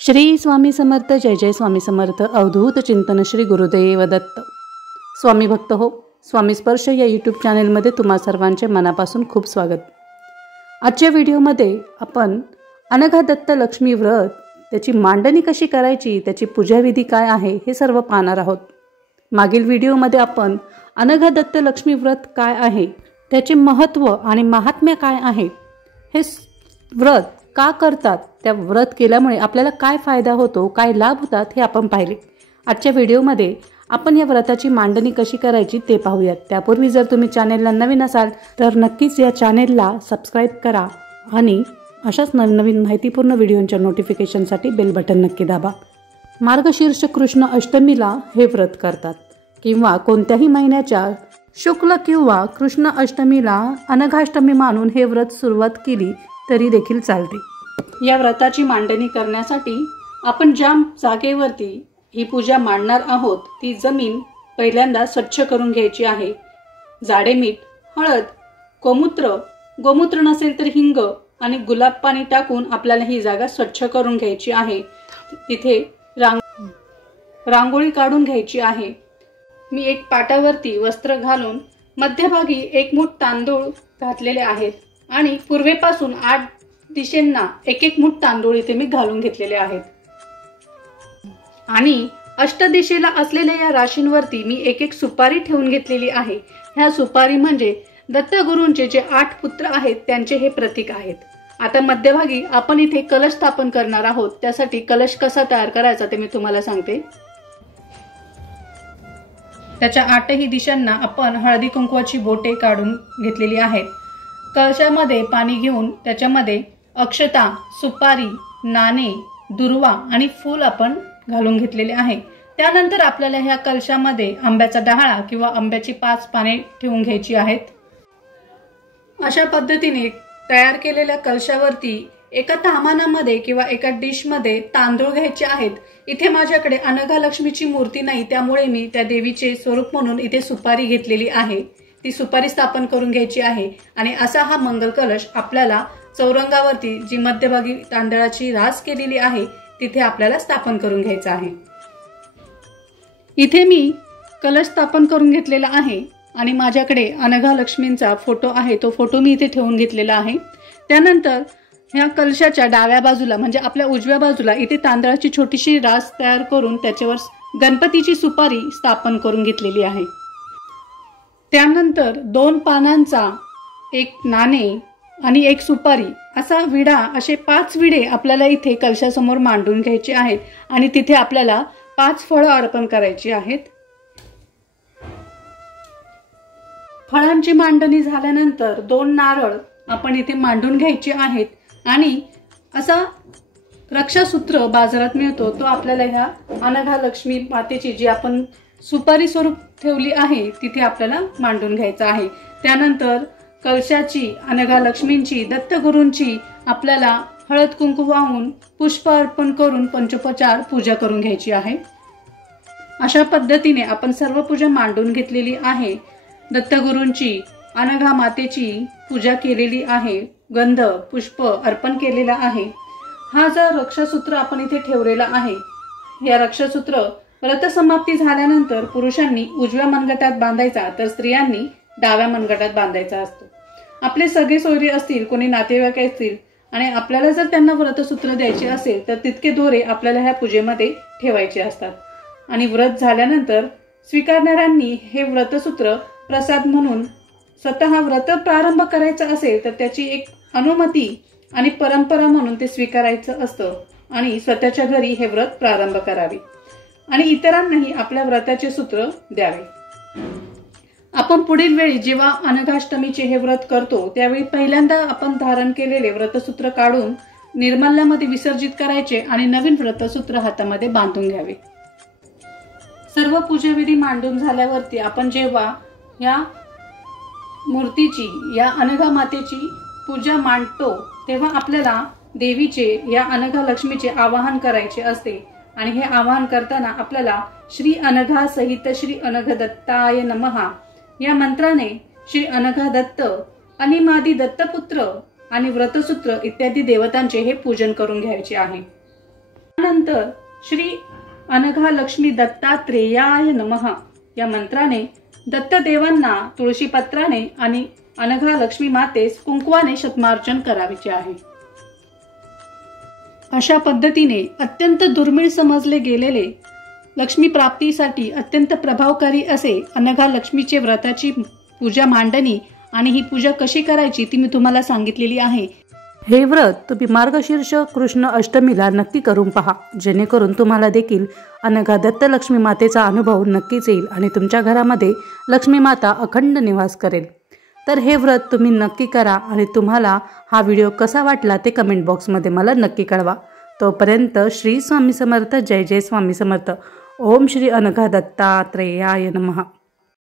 श्री स्वामी समर्थ. जय जय स्वामी समर्थ. अवधूत चिंतन श्री गुरुदेव दत्त. स्वामी भक्त हो, स्वामी स्पर्श या यूट्यूब चॅनलमध्ये तुम्हा सर्वांचे मनापासून खूप स्वागत. आजच्या व्हिडिओमध्ये आपण अनघा दत्त लक्ष्मी व्रत, त्याची मांडणी कशी करायची, त्याची पूजाविधी काय आहे हे सर्व पाहणार आहोत. मागील व्हिडिओमध्ये आपण अनघा दत्त लक्ष्मी व्रत काय आहे, त्याचे महत्त्व आणि महात्म्य काय आहे, हे व्रत का करतात, त्या व्रत केल्यामुळे आपल्याला काय फायदा होतो, काय लाभ होतात हे आपण पाहिले. आजच्या व्हिडिओमध्ये आपण या व्रताची मांडणी कशी करायची ते पाहूयात. त्यापूर्वी जर तुम्ही चॅनेलला नवीन असाल तर नक्कीच या चॅनेलला सबस्क्राईब करा आणि अशाच नवनवीन माहितीपूर्ण व्हिडिओंच्या नोटिफिकेशनसाठी बेल बटन नक्की दाबा. मार्गशीर्ष कृष्ण अष्टमीला हे व्रत करतात किंवा कोणत्याही महिन्याच्या शुक्ल किंवा कृष्ण अष्टमीला अनघाष्टमी मानून हे व्रत सुरुवात केली तरी देखील चालते. या व्रताची मांडणी करण्यासाठी आपण ज्या जागेवरती ही पूजा मांडणार आहोत ती जमीन पहिल्यांदा स्वच्छ करून घ्यायची आहे. जाडे मीठ, हळद, गोमूत्र नसेल तर हिंग आणि गुलाब पाणी टाकून आपल्याला ही जागा स्वच्छ करून घ्यायची आहे. तिथे रांगोळी काढून घ्यायची आहे. मी एक पाटावरती वस्त्र घालून मध्यभागी एक मूठ तांदूळ घातलेले आहेत आणि पूर्वेपासून 8 दिशेंना एक मूठ तांदूळ इथे मी घालून घेतलेले आहेत. आणि अष्टदिशेला असलेल्या या राशींवरती मी एक सुपारी ठेवून घेतलेली आहे. ह्या सुपारी म्हणजे दत्तगुरूंचे जे 8 पुत्र आहेत त्यांचे हे प्रतीक आहेत. आता मध्यभागी आपण इथे कलश स्थापन करणार आहोत. त्यासाठी कलश कसा तयार करायचा ते मी तुम्हाला सांगते. त्याच्या 8ही दिशांना आपण हळदी कुंकवाची बोटे काढून घेतलेली आहेत. कलशामध्ये पाणी घेऊन त्याच्यामध्ये अक्षता, सुपारी, नाणे, दुर्वा आणि फूल आपण घालून घेतलेले आहे. त्यानंतर आपल्याला ह्या कलशामध्ये आंब्याचा डहाळा किंवा आंब्याची 5 पाने ठेवून घ्यायची आहेत. अशा पद्धतीने तयार केलेल्या कलशावरती एका तामानामध्ये किंवा एका डिशमध्ये तांदूळ घ्यायचे आहेत. इथे माझ्याकडे अनघा लक्ष्मीची मूर्ती नाही, त्यामुळे मी त्या देवीचे स्वरूप म्हणून इथे सुपारी घेतलेली आहे. ती सुपारी स्थापन करून घ्यायची आहे आणि असा हा मंगल कलश आपल्याला चौरंगावरती जी मध्यभागी तांदळाची रास केलेली आहे तिथे आपल्याला स्थापन करून घ्यायचा आहे. इथे मी कलश स्थापन करून घेतलेला आहे आणि माझ्याकडे अनघा लक्ष्मींचा फोटो आहे. तो फोटो मी इथे ठेवून घेतलेला आहे. त्यानंतर ह्या कलशाच्या डाव्या बाजूला म्हणजे आपल्या उजव्या बाजूला इथे तांदळाची छोटीशी रास तयार करून त्याच्यावर गणपतीची सुपारी स्थापन करून घेतलेली आहे. त्यानंतर 2 पानांचा एक नाणे आणि एक सुपारी असा विडा, असे 5 विडे आपल्याला इथे कलशासमोर मांडून घ्यायचे आहेत आणि तिथे आपल्याला 5 फळं अर्पण करायची आहेत. फळांची मांडणी झाल्यानंतर 2 नारळ आपण इथे मांडून घ्यायचे आहेत आणि असा रक्षासूत्र बाजारात मिळतो तो आपल्याला ह्या अनघा लक्ष्मी मातेची जी आपण सुपारी स्वरूप ठेवली आहे तिथे आपल्याला मांडून घ्यायचा आहे. त्यानंतर कलशाची, अनघा लक्ष्मींची, दत्तगुरूंची आपल्याला हळद कुंकू वाहून पुष्प अर्पण करून पंचोपचार पूजा करून घ्यायची आहे. अशा पद्धतीने आपण सर्व पूजा मांडून घेतलेली आहे. दत्तगुरूंची, अनघा मातेची पूजा केलेली आहे. गंध, पुष्प अर्पण केलेला आहे. हा जो रक्षासूत्र आपण इथे ठेवलेला आहे, या रक्षासूत्र व्रतसमाप्ती झाल्यानंतर पुरुषांनी उजव्या मनगटात बांधायचा तर स्त्रियांनी डाव्या मनगटात बांधायचा असतो. आपले सगळे सोयरे असतील, कोणी नातेवाईक असतील आणि आपल्याला जर त्यांना व्रतसूत्र द्यायचे असेल तर तितके दोरे आपल्याला ह्या पूजेमध्ये ठेवायचे असतात. आणि व्रत झाल्यानंतर स्वीकारणाऱ्यांनी हे व्रतसूत्र प्रसाद म्हणून स्वतः व्रत प्रारंभ करायचा असेल तर त्याची एक अनुमती आणि परंपरा म्हणून ते स्वीकारायचं असतं आणि स्वतःच्या घरी हे व्रत प्रारंभ करावे आणि इतरांनाही आपल्या व्रताचे सूत्र द्यावे. आपण पुढील वेळी जेव्हा अनघाष्टमीचे हे व्रत करतो त्यावेळी पहिल्यांदा आपण धारण केलेले व्रतसूत्र काढून निर्माल्यामध्ये विसर्जित करायचे आणि नवीन व्रतसूत्र हातामध्ये बांधून घ्यावे. सर्व पूजाविधी मांडून झाल्यावरती आपण जेव्हा या मूर्तीची, या अनघा मातेची पूजा मांडतो तेव्हा आपल्याला देवीचे, या अनघा लक्ष्मीचे आवाहन करायचे असते आणि हे आवाहन करताना आपल्याला श्री अनघा सहित श्री अनघ दत्ताय नमः या मंत्राने श्री अनघा दत्त, अनिमादी दत्तपुत्र आणि व्रतसूत्र इत्यादी देवतांचे हे पूजन करून घ्यायचे आहे. त्यानंतर श्री अनघा लक्ष्मी दत्तात्रेयाय नमः या मंत्राने दत्तदेवांना तुळशीपत्राने आणि अनघा लक्ष्मी मातेस कुंकवाने शतमार्चन करायचे आहे। अशा पद्धतीने अत्यंत दुर्मिळ समजले गेलेले लक्ष्मी प्राप्तीसाठी अत्यंत प्रभावकारी असे अनघा लक्ष्मीचे व्रताची पूजा मांडणी आणि ही पूजा कशी करायची ती मी तुम्हाला सांगितलेली आहे। हे व्रत तुम्ही मार्गशीर्ष कृष्ण अष्टमीला नक्की करून पहा, जेणेकरून तुम्हाला देखील अनघा दत्त लक्ष्मी मातेचा अनुभव नक्कीच येईल आणि तुमच्या घरामध्ये लक्ष्मी माता अखंड निवास करेल। तर हे व्रत तुम्ही नक्की करा आणि तुम्हाला हा व्हिडिओ कसा वाटला ते कमेंट बॉक्समध्ये मला नक्की कळवा। तोपर्यंत श्री स्वामी समर्थ, जय जय स्वामी समर्थ। ओम श्री अनघा दत्तात्रेयाय नमः।